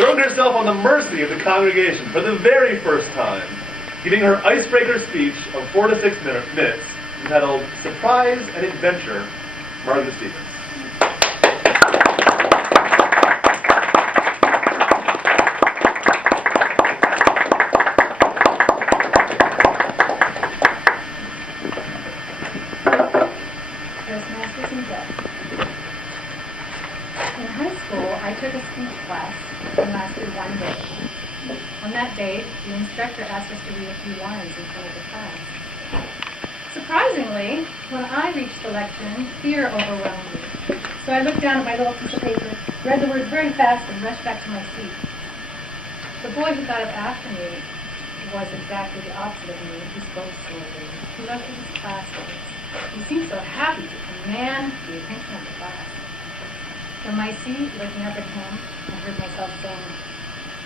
throwing herself on the mercy of the congregation for the very first time, giving her icebreaker speech of 4 to 6 minutes, entitled Surprise and Adventure, Margaret Stevens. In high school, I took a speech class that lasted one day. On that day, the instructor asked us to read a few lines in front of the class. Surprisingly, when I reached the lectern, fear overwhelmed me. So I looked down at my little piece of paper, read the words very fast, and rushed back to my seat. The boy who got up after me was exactly the opposite of me. He spoke slowly. He looked at his classes. He seemed so happy to command the attention of the class. From my seat, looking up at him, I heard myself saying,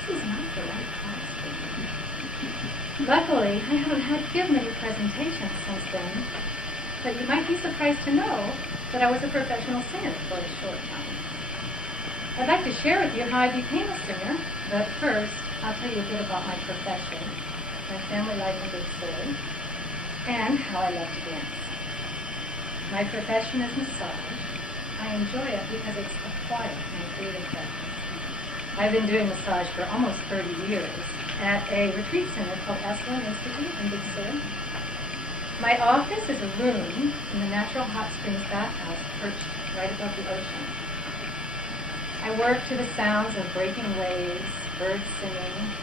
"He's not the right class for me." Luckily, I haven't had to give many presentations since then, but you might be surprised to know that I was a professional singer for a short time. I'd like to share with you how I became a singer, but first, I'll tell you a bit about my profession, my family life in Big Sur, and how I love to dance. My profession is massage. I enjoy it because it's a quiet and creative practice. I've been doing massage for almost 30 years at a retreat center called Esalen Institute in Big Sur. My office is a room in the Natural Hot Springs bathhouse perched right above the ocean. I work to the sounds of breaking waves, birds singing,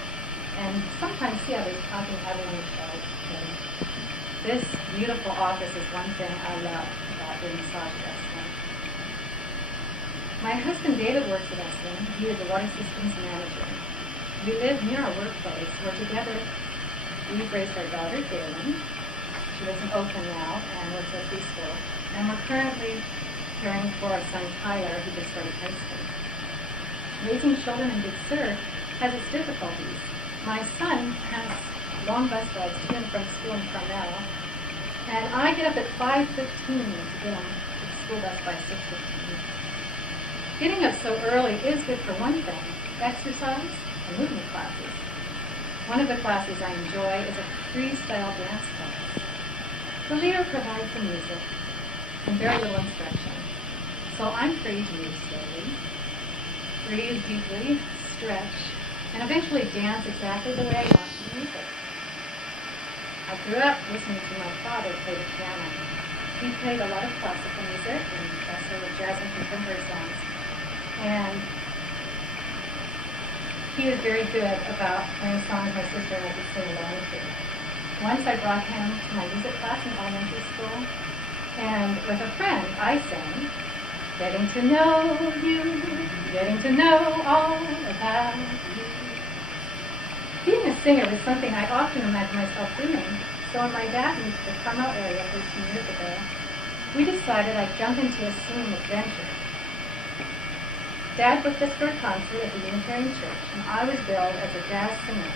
and sometimes the others talking out on the show. This beautiful office is one thing I love about doing massage at Esalen. My husband David works at Esalen. He is the water systems manager. We live near our workplace. We're together. We've raised our daughter, Galen. She lives in Oakland now and works at preschool. And we're currently caring for our son Tyler, who just started high school. Raising children in Big Sur has its difficulties. My son has long bus rides to and from school in Carmel, and I get up at 5:15 to get him to school bus by 6:15. Getting up so early is good for one thing, exercise and movement classes. One of the classes I enjoy is a freestyle dance class. The leader provides the music and very little instruction, so I'm free to move slowly, breathe deeply, stretch, and eventually dance exactly the way I want to move it. I grew up listening to my father play the piano. He played a lot of classical music and also jazz and contemporary songs. And he was very good about playing songs my sister and I could sing along to. Once I brought him to my music class in elementary school, and with a friend I sang, "Getting to know you, getting to know all about you." Being a singer was something I often imagined myself doing, so when my dad moved to the Carmel area 13 years ago, we decided I'd jump into a singing adventure. Dad booked us for a concert at the Unitarian Church, and I was billed as a jazz singer.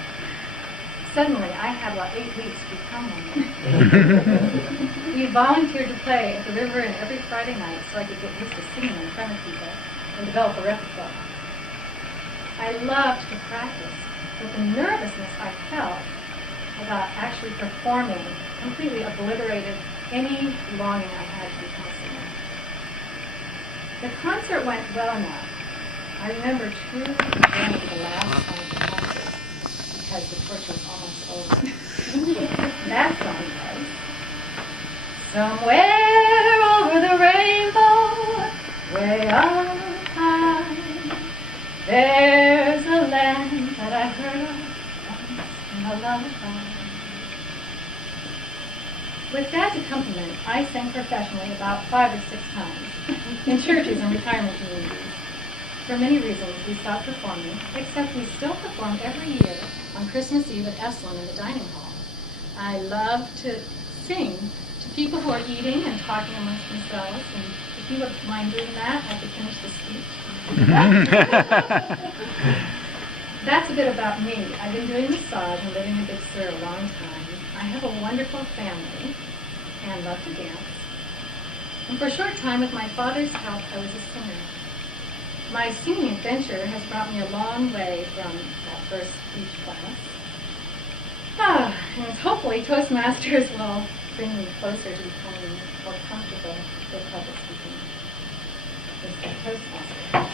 Suddenly, I had about 8 weeks to become one. We volunteered to play at the River Inn every Friday night so I could get used to singing in front of people and develop a repertoire. I loved to practice, but the nervousness I felt about actually performing completely obliterated any longing I had to become a singer. The concert went well enough. I remember truly enjoying the last song of the concert because the torture was almost over. That song was, "Somewhere over the rainbow, way up high, there's a land that I heard of in a lullaby." With Dad's accompaniment, I sang professionally about 5 or 6 times in churches and retirement communities. For many reasons, we stopped performing, except we still perform every year on Christmas Eve at Esalen in the dining hall. I love to sing to people who are eating and talking amongst themselves, and if you wouldn't mind doing that, I could finish the speech. That's a bit about me. I've been doing massage and living in Big Sur a long time. I have a wonderful family and love to dance. And for a short time, with my father's help, I was a singer. My singing adventure has brought me a long way from that first speech class. And hopefully Toastmasters will bring me closer to becoming more comfortable with public speaking. This is Toastmasters.